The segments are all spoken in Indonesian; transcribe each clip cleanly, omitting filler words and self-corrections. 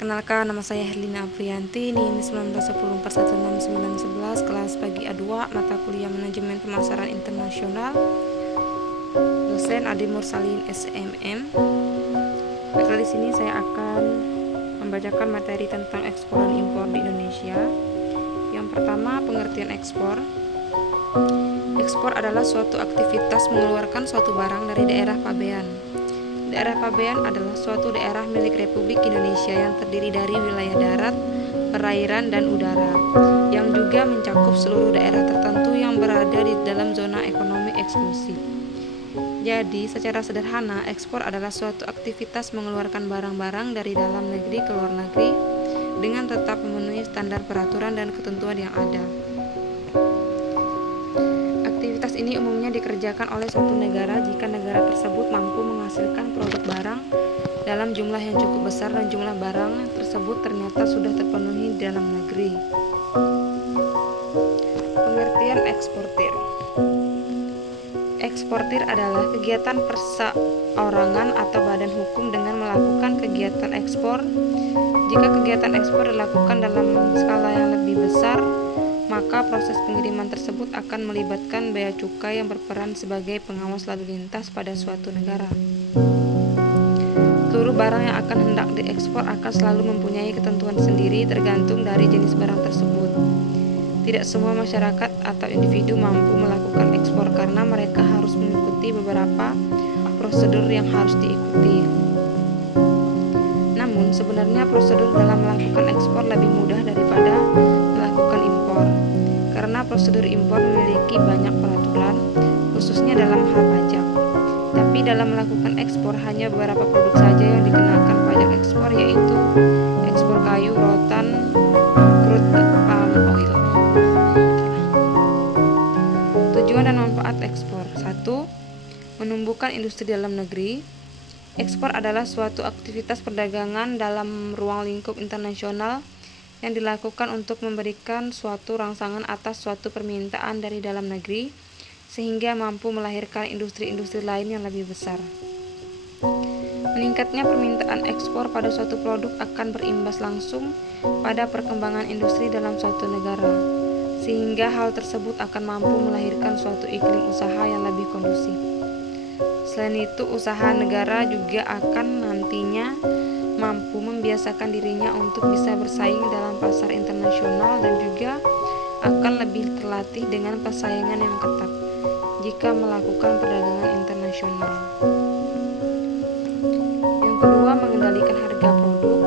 Perkenalkan, nama saya Herlina Aprianti, NIM 1910416911, kelas pagi A2, mata kuliah Manajemen Pemasaran Internasional, dosen Ade Mursalin SMM. Baiklah, di sini saya akan membacakan materi tentang ekspor dan impor di Indonesia. Yang pertama, pengertian ekspor. Ekspor adalah suatu aktivitas mengeluarkan suatu barang dari daerah pabean. Daerah pabean adalah suatu daerah milik Republik Indonesia yang terdiri dari wilayah darat, perairan, dan udara, yang juga mencakup seluruh daerah tertentu yang berada di dalam zona ekonomi eksklusif. Jadi, secara sederhana, ekspor adalah suatu aktivitas mengeluarkan barang-barang dari dalam negeri ke luar negeri dengan tetap memenuhi standar peraturan dan ketentuan yang ada. Aktivitas ini umumnya dikerjakan oleh suatu negara jika negara tersebut mampu menghasilkan produk barang dalam jumlah yang cukup besar dan jumlah barang tersebut ternyata sudah terpenuhi di dalam negeri. Pengertian eksportir. Eksportir adalah kegiatan perseorangan atau badan hukum dengan melakukan kegiatan ekspor. Jika kegiatan ekspor dilakukan dalam skala yang lebih besar, maka proses pengiriman tersebut akan melibatkan bea cukai yang berperan sebagai pengawas lalu lintas pada suatu negara. Seluruh barang yang akan hendak diekspor akan selalu mempunyai ketentuan sendiri tergantung dari jenis barang tersebut. Tidak semua masyarakat atau individu mampu melakukan ekspor karena mereka harus mengikuti beberapa prosedur yang harus diikuti. Namun, sebenarnya prosedur dalam melakukan ekspor lebih mudah daripada melakukan impor, karena prosedur impor memiliki banyak peraturan, khususnya dalam hal pajak. Tapi dalam melakukan ekspor hanya beberapa produk saja yang dikenakan pajak ekspor, yaitu ekspor kayu, rotan, crude palm oil. Tujuan dan manfaat ekspor. 1. Menumbuhkan industri dalam negeri. Ekspor adalah suatu aktivitas perdagangan dalam ruang lingkup internasional yang dilakukan untuk memberikan suatu rangsangan atas suatu permintaan dari dalam negeri sehingga mampu melahirkan industri-industri lain yang lebih besar. Meningkatnya permintaan ekspor pada suatu produk akan berimbas langsung pada perkembangan industri dalam suatu negara, sehingga hal tersebut akan mampu melahirkan suatu iklim usaha yang lebih kondusif. Selain itu, usaha negara juga akan nantinya mampu membiasakan dirinya untuk bisa bersaing dalam pasar internasional dan juga akan lebih terlatih dengan persaingan yang ketat jika melakukan perdagangan internasional. Yang kedua, mengendalikan harga produk.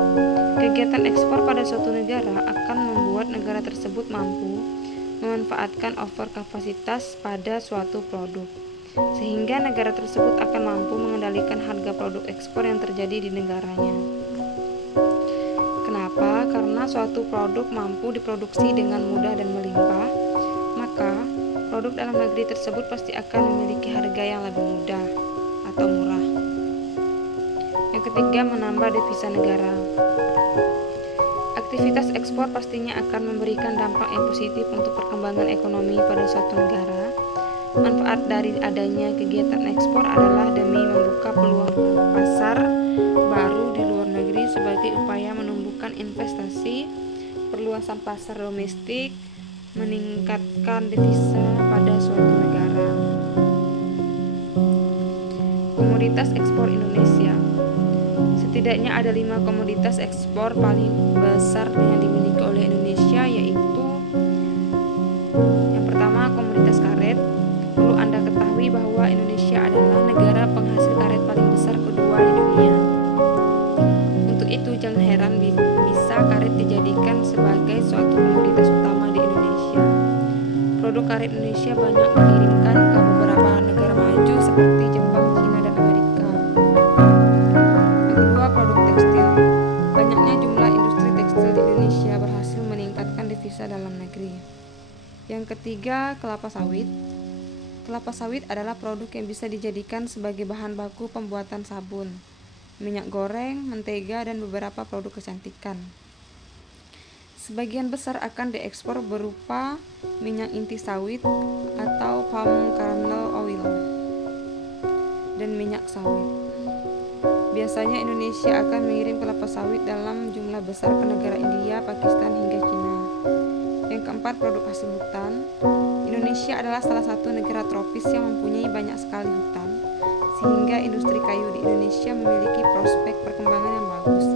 Kegiatan ekspor pada suatu negara akan membuat negara tersebut mampu memanfaatkan overkapasitas pada suatu produk, sehingga negara tersebut akan mampu mengendalikan harga produk ekspor yang terjadi di negaranya. Kenapa? Karena suatu produk mampu diproduksi dengan mudah dan melimpah, maka produk dalam negeri tersebut pasti akan memiliki harga yang lebih mudah atau murah. Yang ketiga, menambah devisa negara. Aktivitas ekspor pastinya akan memberikan dampak yang positif untuk perkembangan ekonomi pada suatu negara. Manfaat dari adanya kegiatan ekspor adalah demi membuka peluang pasar baru di luar negeri sebagai upaya menumbuhkan investasi, perluasan pasar domestik, meningkatkan devisa pada suatu negara. Komoditas ekspor Indonesia. Setidaknya ada 5 komoditas ekspor paling besar yang dimiliki oleh Indonesia, yaitu yang pertama, komoditas karet. Perlu Anda ketahui bahwa Indonesia adalah negara penghasil karet paling besar kedua di dunia. Untuk itu, jangan heran bisa karet dijadikan sebagai suatu komoditas utama di Indonesia. Produk karet Indonesia banyak dikirimkan ke beberapa negara maju seperti Jepang, China, dan Amerika. Yang kedua, produk tekstil. Banyaknya jumlah industri tekstil di Indonesia berhasil meningkatkan devisa dalam negeri. Yang ketiga, kelapa sawit. Kelapa sawit adalah produk yang bisa dijadikan sebagai bahan baku pembuatan sabun, minyak goreng, mentega, dan beberapa produk kecantikan. Sebagian besar akan diekspor berupa minyak inti sawit atau palm kernel oil dan minyak sawit. Biasanya Indonesia akan mengirim kelapa sawit dalam jumlah besar ke negara India, Pakistan, hingga Cina. Yang keempat, produk hasil hutan. Indonesia adalah salah satu negara tropis yang mempunyai banyak sekali hutan, sehingga industri kayu di Indonesia memiliki prospek perkembangan yang bagus.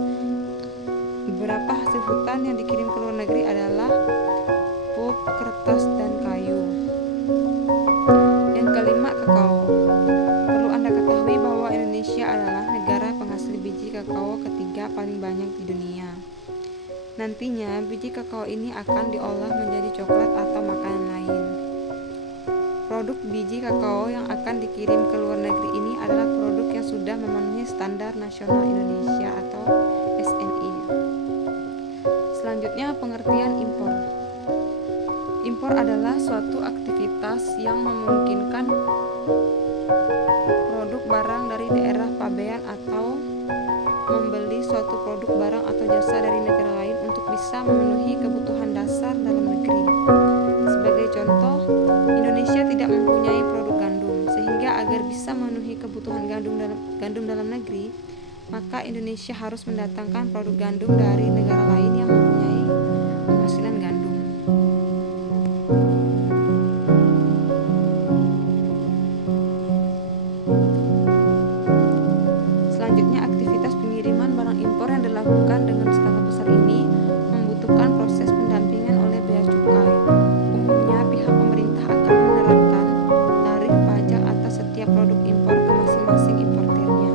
Beberapa hasil hutan yang dikirim ke luar negeri adalah pulp, kertas, dan kayu. Yang kelima, kakao. Perlu Anda ketahui bahwa Indonesia adalah negara penghasil biji kakao ketiga paling banyak di dunia. Nantinya, biji kakao ini akan diolah menjadi coklat atau makanan lain. Produk biji kakao yang akan dikirim ke luar negeri ini adalah produk yang sudah memenuhi standar nasional Indonesia atau SNI. Selanjutnya, pengertian impor. Impor adalah suatu aktivitas yang memungkinkan produk barang dari daerah pabean atau membeli suatu produk barang atau jasa dari negara lain untuk bisa memenuhi kebutuhan dasar dalam negeri. Sebagai contoh, Indonesia tidak mempunyai produk gandum, sehingga agar bisa memenuhi kebutuhan gandum dalam negeri, maka Indonesia harus mendatangkan produk gandum dari negara lain yang mempunyai penghasilan gandum. Selanjutnya, aktivitas pengiriman barang impor yang dilakukan dengan skala besar ini membutuhkan proses pendampingan oleh bea cukai. Umumnya, pihak pemerintah akan menerapkan tarif pajak atas setiap produk impor ke masing-masing importirnya.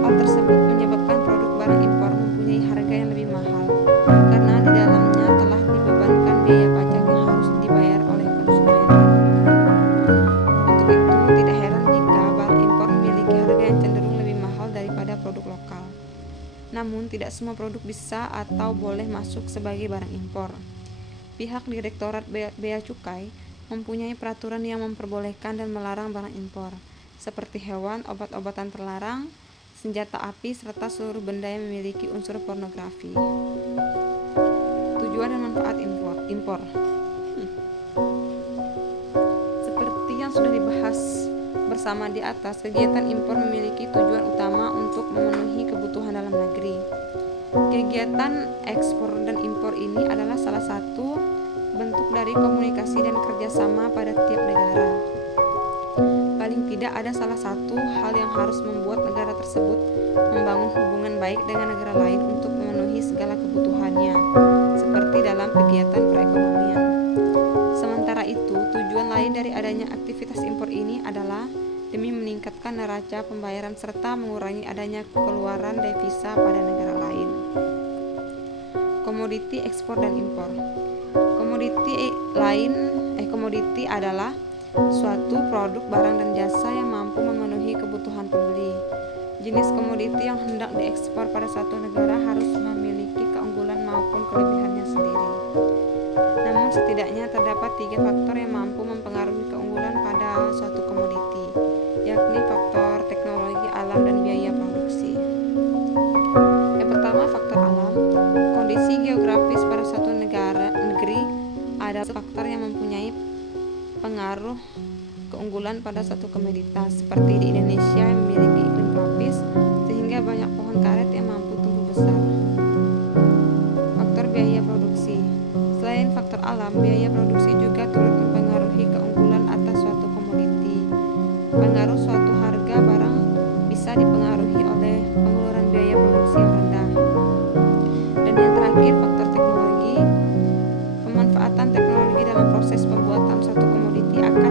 Hal tersebut menyebabkan produk barang impor mempunyai harga yang lebih mahal karena di dalamnya telah dibebankan biaya pajak yang harus dibayar oleh konsumen. Untuk itu, tidak heran jika barang impor memiliki harga yang cenderung lebih mahal daripada produk lokal. Namun, tidak semua produk bisa atau boleh masuk sebagai barang impor. Pihak Direktorat Bea Cukai mempunyai peraturan yang memperbolehkan dan melarang barang impor, seperti hewan, obat-obatan terlarang, senjata api, serta seluruh benda yang memiliki unsur pornografi. Tujuan dan manfaat impor. Seperti yang sudah dibahas bersama di atas, kegiatan impor memiliki tujuan utama untuk memenuhi kebutuhan dalam negeri. Kegiatan ekspor dan impor ini adalah salah satu bentuk dari komunikasi dan kerjasama pada tiap negara. Paling tidak ada salah satu hal yang harus membuat negara tersebut membangun hubungan baik dengan negara lain untuk memenuhi segala kebutuhannya, seperti dalam kegiatan perekonomian. Sementara itu, tujuan lain dari adanya aktivitas impor ini adalah demi meningkatkan neraca pembayaran serta mengurangi adanya keluaran devisa pada negara lain. Komoditi ekspor dan impor. Komoditi adalah suatu produk barang dan jasa yang mampu memenuhi kebutuhan pembeli. Jenis komoditi yang hendak diekspor pada suatu negara harus memiliki keunggulan maupun kelebihannya sendiri. Namun setidaknya terdapat 3 faktor yang mampu mempengaruhi keunggulan pada suatu komoditi, yakni faktor teknologi, alam, dan biaya produksi. Yang pertama, faktor alam. Kondisi geografis pada suatu negeri adalah faktor yang mempunyai pengaruh keunggulan pada suatu komoditas. Seperti di Indonesia yang memiliki iklim tropis, sehingga banyak pohon karet yang mampu tumbuh besar. Faktor biaya produksi. Selain faktor alam, biaya produksi juga turut mempengaruhi keunggulan atas suatu komoditi. Pengaruh suatu harga barang bisa dipengaruhi oleh pengeluaran biaya produksi yang rendah. Dan yang terakhir, faktor teknologi. Pemanfaatan teknologi dalam proses pembuatan suatu komoditi akan